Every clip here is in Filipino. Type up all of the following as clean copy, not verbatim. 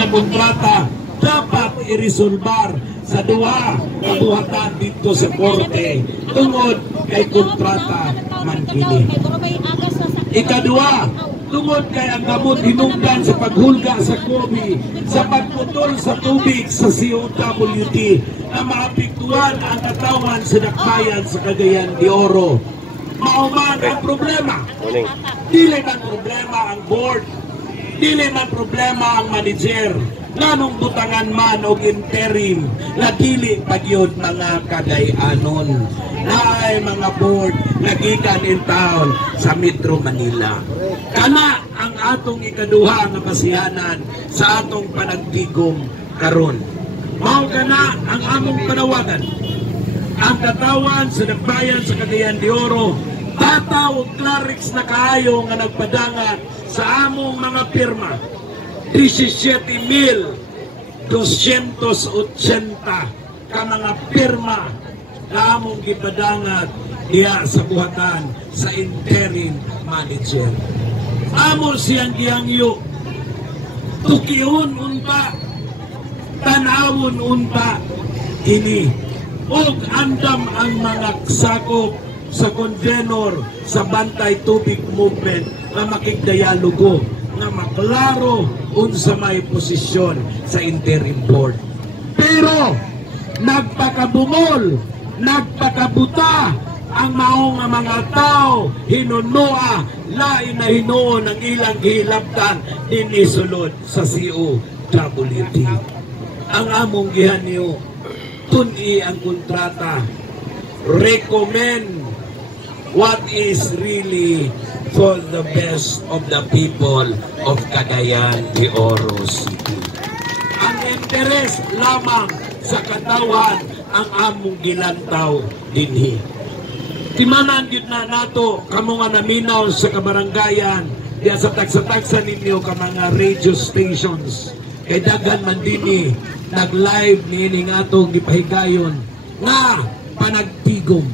nga kontrata dapat iresolbar sa duha kabuhatan dito sa korte tungod kay kontrata man kini. Ikaduha, tungod kay ang gamot hinungdan sa paghulga sa COVID, sa pagputol sa tubig sa COWT na maapektuhan ang katawan sa dakbayan sa Cagayan de Oro. Mauman ang problema. Dili man problema ang board, dili man problema ang manager, nganong butangan man og interim na dili pagyod mga kadayanon na ay mga board nagikan in town sa Metro Manila. Kana ang atong ikaduha nga basihanan sa atong panagtigom karon. Mao kana ang among panawagan. Ang katawan sa dakbayan sa Cagayan de Oro tataw og clerics na kaayo nga nagpadanga sa among mga pirma. 17,280 ka mga pirma na among gipadangat diya sa buhatan sa interim manager. Amo siyang giyangyo, tukiun unta, tanawon unta ini, ug andam ang mga sakop sa convenor sa Bantay Tubig Movement na makigdialogo nga maklaro unsa may posisyon sa interim board. Pero nagpakabungol, nagpakabuta ang maong nga mga tao, hinunoa, lain na hinuon ang ilang gihilabtan dinisulod sa COWT. Ang among gihanyo, tun-i ang kontrata, recommend what is really for the best of the people of Cagayan de Oro City. Ang interes lamang sa katawan ang among gilantaw dinhi. Timanan gid na nato kamo nga naminaw sa kabarangayan diya sa tagsa-tagsa ninyo ka mga radio stations. Kay daghan man dinhi nag-live niining atong gipahigayon nga panagtigom.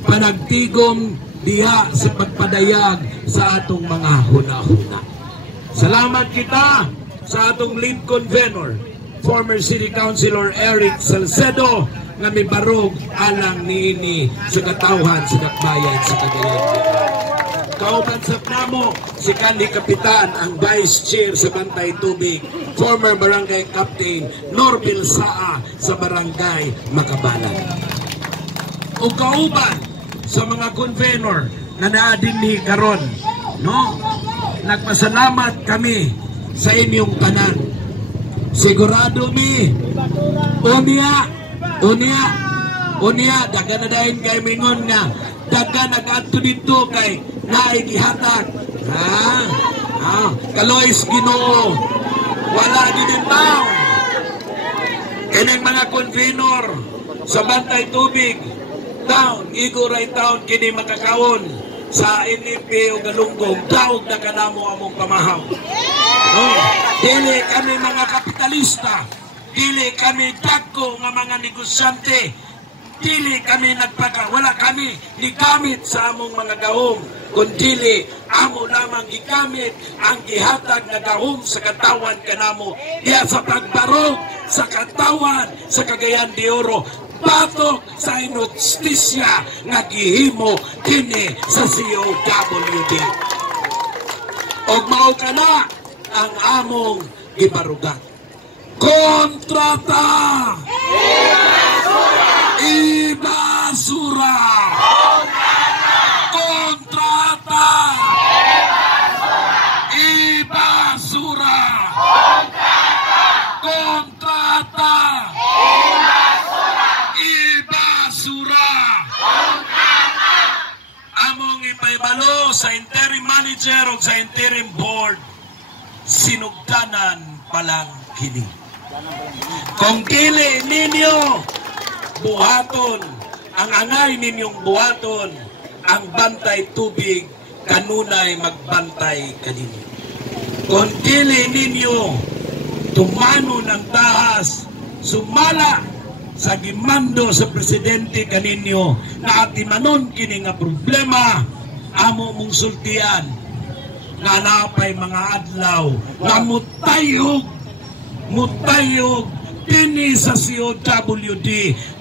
Panagtigom diha sa pagpadayag sa atong mga huna-huna. Salamat kita sa atong lead convenor, former City Councilor Eric Salcedo, nga mibarog alang niini sa katawhan sa dakbayan sa Cagayan. Kauban sa namo si Kandi Kapitan, ang Vice Chair sa Bantay Tubig, former Barangay Captain Norbil Saa sa Barangay Makabalan. O kauban sa mga convenor na naadinhi karon, no? Nagpasalamat kami sa inyong tanan. Sigurado mi, unya, daga na dahin kay mingon nga, daga nag-ato dito kay naigihatag. Kalois Ginoo, wala din tao. Kanang mga convenor sa Bantay Tubig, town, Iguray town, kini makakawon sa NFP o Galunggong, daog na kanamo among pamahaw. No, dili kami mga kapitalista, dili kami dagko nga mga negosyante, dili kami wala kami gigamit sa among mga gahom, kundi amo lamang gigamit ang gihatag na gahom sa katawan kanamo diya sa pagbarog sa katawan sa Cagayan de Oro, batok sa inustisya nga gihimo kini sa COWT. Og mao kana ang among gibarugan. Kontrata! Ibasura! Kontrata! Ibasura! Kontrata! Ibasura! Among ipaibalo sa interim manager o sa interim board, sinugdanan palang kini. Kung dili ninyo buhaton, ang angay ninyong buhaton, ang Bantay Tubig, kanunay magbantay kanini. Kung dili ninyo tumanon ang tahas, sumala sa gimando sa presidente kaninyo na atimanon kini nga problema, amo mong sultian nga napay mga adlaw nga mutayog mutayog dini sa COWD,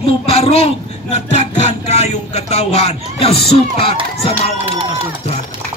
mubarog na daghan kayong katawhan kasupat sa maong na kontrata.